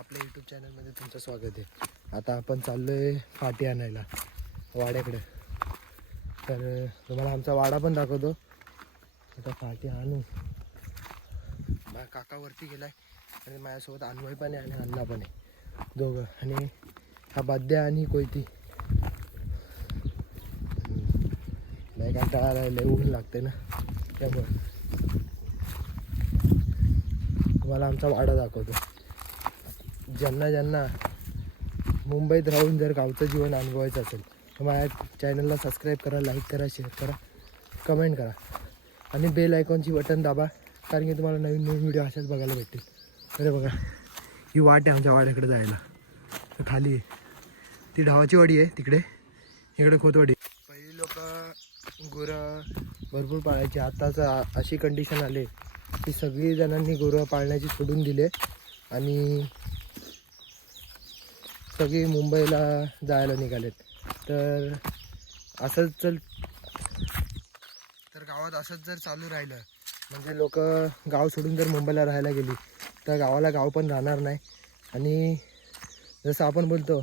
आपल्या यूट्यूब चॅनलमध्ये तुमचं स्वागत आहे. आता आपण चाललो आहे फाटी आणायला वाड्याकडे. तर तुम्हाला आमचा वाडा पण दाखवतो. आता फाटी आणू. माझा काका वरती गेला आहे आणि माझ्यासोबत अन्वय पण आहे आणि अण्णा पण आहे, दोघं. आणि हा बद्या आणि कोयती. नाही का टाळायला लय ऊन लागते ना, त्यामुळे तुम्हाला आमचा वाडा दाखवतो. ज्यांना मुंबईत राहून जर गावचं जीवन अनुभवायचं असेल तर माझ्या चॅनलला सबस्क्राईब करा, लाईक करा, शेअर करा, कमेंट करा आणि बेल आयकॉनची बटन दाबा, कारण की तुम्हाला नवीन नवीन व्हिडिओ अशाच बघायला भेटतील. अरे बघा, ही वाट आहे आमच्या वाड्याकडे जायला. तर खाली ती ढावाची वाडी आहे तिकडे, इकडे खोतवाडी. पहिली लोक गुरं भरपूर पाळायची. आताच अशी कंडिशन आली की सगळी जणांनी गुरं पाळण्याची सोडून दिले आणि सगळी मुंबईला जायला निघालेत. तर असंच तर गावात असंच जर चालू राहिलं म्हणजे लोक गाव सोडून जर मुंबईला राहायला गेली तर गावाला गाव पण राहणार नाही. आणि जसं आपण बोलतो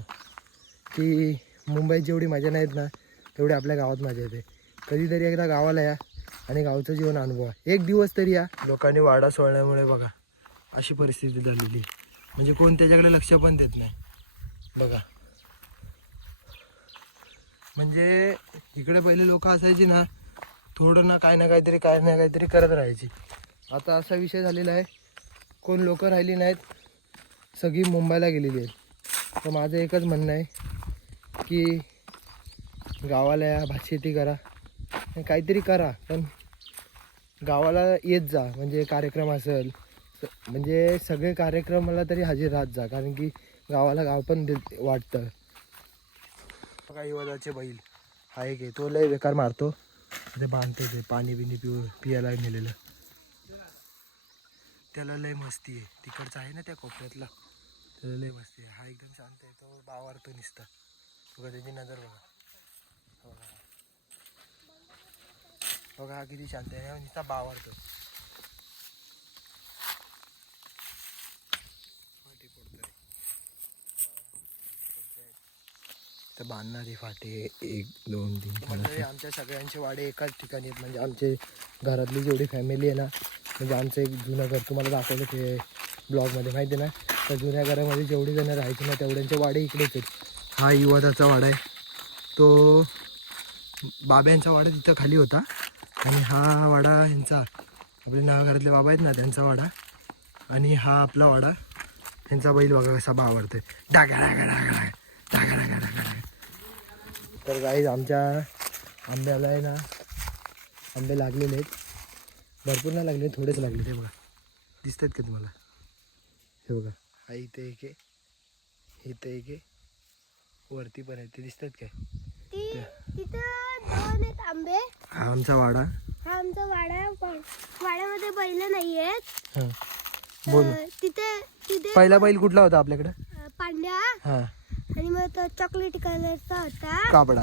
की मुंबईत जेवढी मजा नाहीत ना तेवढी आपल्या गावात मजा येते. कधीतरी एकदा गावाला या आणि गावचं जीवन अनुभवा, एक दिवस तरी या. लोकांनी वाडा सोडल्यामुळे बघा अशी परिस्थिती झालेली, म्हणजे कोण त्याच्याकडे लक्ष पण देत नाही बघा. म्हणजे इकडे पहिले लोक असायची ना, थोडं ना काहीतरी करत राहायची. आता असा विषय झालेला आहे, कोण लोक राहिली नाहीत, सगळी मुंबईला गेलेली आहेत. तर माझं एकच म्हणणं आहे की गावाला या, भातशेती करा, काहीतरी करा, पण गावाला येत जा. म्हणजे कार्यक्रम असेल म्हणजे सगळे कार्यक्रमाला तरी हजर राहत जा, कारण की गावाला गाव पण वाटतं. काही वदाचे बैल हा एक आहे, तो लय बेकार मारतो. ते बांधते ते पाणी बिनी पियाला नेलेलं, त्याला लय मस्ती आहे. तिकडचा आहे ना त्या कोपऱ्यातला, त्याला लय मस्ती आहे. हा एकदम शांत आहे, तो बावारतो नुसता. बघा त्याची नजर बघा, बघा हा किती शांत आहे, नुसता बावारतो. तर बांधणारी फाटे 1 2 3 4. आमच्या सगळ्यांचे वाडे एकाच ठिकाणी आहेत. म्हणजे आमचे घरातली जेवढी फॅमिली आहे ना, म्हणजे आमचं एक जुनं घर तुम्हाला दाखवलं ते ब्लॉगमध्ये, माहिती आहे ना. त्या जुन्या घरामध्ये जेवढी जणं राहायची ना तेवढ्यांचे वाडे इकडेच आहेत. हा युवादाचा वाडा आहे, तो बाब्यांचा वाडा तिथं खाली होता. आणि हा वाडा ह्यांचा, आपल्या घरातले बाबा आहेत ना त्यांचा वाडा. आणि हा आपला वाडा, ह्यांचा बैल बघा कसा बावरतोय, डागा डागा डागा डागा डागा डागा. तर गाईज आमच्या आंब्याला आहे ना, आंबे लागलेले आहेत, भरपूर नाही लागले, थोडेच लागले. ते बघा, दिसत आहेत का तुम्हाला? हे बघा, हा इथे एक आहे, इथे एक आहे, वरती पण आहे. ते दिसत आहेत काय? आंबे. हा आमचा वाडा, हा आमचा वाडा. वाड्यामध्ये बैल नाही आहेत. हां बोल. तिथे पहिला बैल कुठला होता आपल्याकडे? पांड्या. हां. आणि मग तो चॉकलेटी कलरचा होता, काबडा.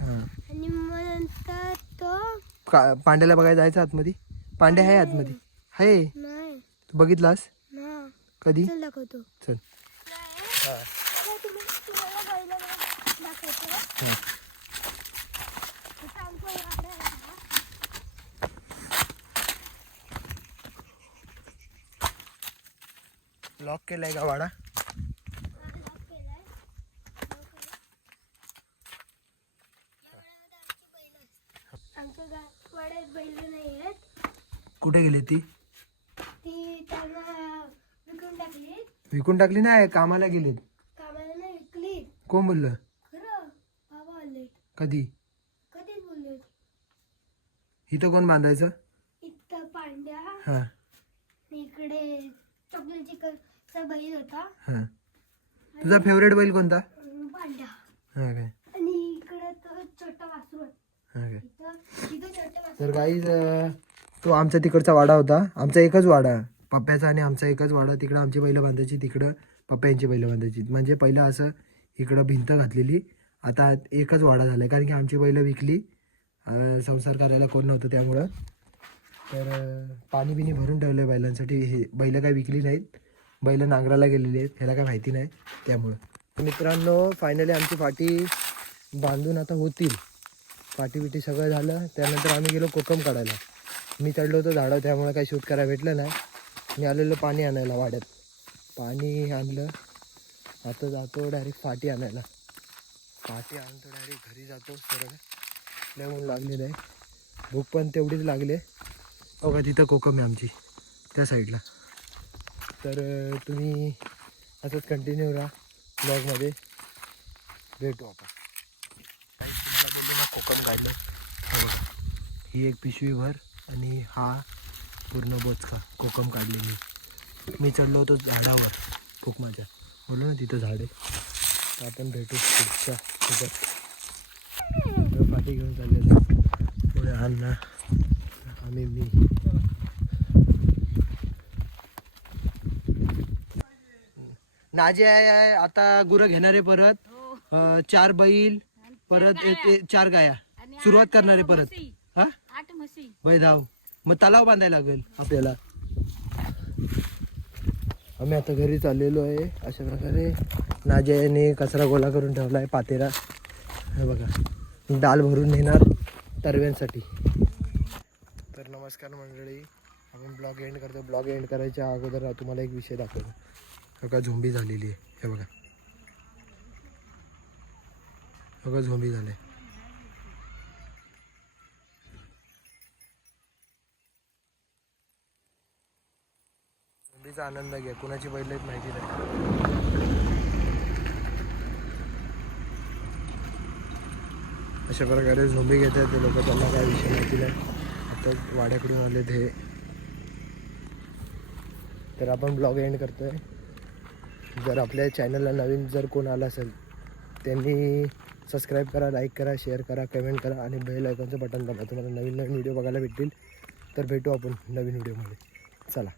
हां. आणि मग नंतर तो पांड्याला बघायला जायचं आतमध्ये. पांड्या आहे आतमध्ये, आहे. नाही. तू बघितलास ना. कधी? चल दाखवतो. चल. लॉक केलाय का वाडा? आमच्या वाड्यात बैल नाही आहेत. कुठे गेली ती? ती त्यांना विकून टाकली. विकून टाकली नाही, कामाला गेलीत. कामाला नाही विकली. कोण बोललं? खरं बाबा आले. कधी? कधीच बोलले. इथं कोण बांधायचं? इथं पांड्या. हां. इकडे चॉकलेटची कलरचा बैल होता. हां. तुझा फेवरेट बैल कोणता? पांड्या. हां काय. आणि इकडे तो छोटा वासरू होता. हां काय. इथं छोटा वासरू. तर गाईज तो आमचा तिकडचा वाडा होता. आमचा एकच वाडा, पप्प्याचा आणि आमचा एकच वाडा. तिकडं आमची बैलं बांधायची, तिकडं पप्प्यांची बैलं बांधायची. म्हणजे पहिलं असं इकडं भिंत घातलेली, आता एकच वाडा झाला आहे, कारण की आमची बैलं विकली, संसार करायला कोण नव्हतं त्यामुळं. तर पाणी बिनी भरून ठेवलं आहे बैलांसाठी. हे बैलं काही विकली नाहीत, बैल नांगराला गेलेली आहेत, ह्याला काय माहिती नाही त्यामुळं. मित्रांनो फायनली आमची पाटी बांधून आता होतील. पाटी बिटी सगळं झालं. त्यानंतर आम्ही गेलो कोकम काढायला. मी चढलो होतो झाडं, त्यामुळे काही शूट करायला भेटलं नाही. मी आलेलो पाणी आणायला वाड्यात. पाणी आणलं. आता जातो डायरेक्ट फाटी आणायला. फाटी आणतो डायरेक्ट घरी जातो सरळ. लय ऊन लागलेलं आहे, भूक पण तेवढीच लागली आहे. बघा तिथं कोकम आहे आमची त्या साईडला. तर तुम्ही असंच कंटिन्यू राहा ब्लॉगमध्ये. भेटू आपण. मला बोललो ना कोकम काढलं. हे बघा, ही एक पिशवीभर आणि हा पूर्ण बोचका कोकम काढले. मी चढलो होतो झाडावर कोकमाच्या, बोललो ना तिथं झाड आहे. तर आपण भेटू पुढच्या सोबत. पाठी घेऊन चाललेलो पुढे अण्णा आम्ही मी. नाजे आहे आता गुरं घेणारे परत 4 बैल परत 4 गाया सुरुवात करणारे परत. हा 8 म्हशी बैधाव मग तलाव बांधायला लागेल आपल्याला. आम्ही आता घरी चाललेलो आहे. अशा प्रकारे नाजियाने कचरा गोळा करून ठेवला आहे पातेरा. हे बघा डाल भरून नेणार तरव्यांसाठी. तर नमस्कार मंडळी, आपण ब्लॉग एंड करतो. ब्लॉग एंड करायच्या अगोदर तुम्हाला एक विषय दाखवतो. बघा झोंबी झालेली आहे. हे बघा बघा झोंबी झाले. झोंबीचा आनंद घ्या. कुणाची बैल आहेत माहिती नाही. अशा प्रकारे झोंबी घेतात ते लोक, त्यांना काय विषय माहिती नाही. आता वाड्याकडून आले ते. तर आपण ब्लॉग एंड करतोय. जर आपल्या चॅनलला नवीन जर कोण आला असेल त्यांनी सबस्क्राईब करा, लाईक करा, शेअर करा, कमेंट करा आणि बेल आयकॉनचं बटन दाबा. तुम्हाला नवीन नवीन व्हिडिओ बघायला भेटतील. तर भेटू आपण नवीन व्हिडिओमध्ये. चला.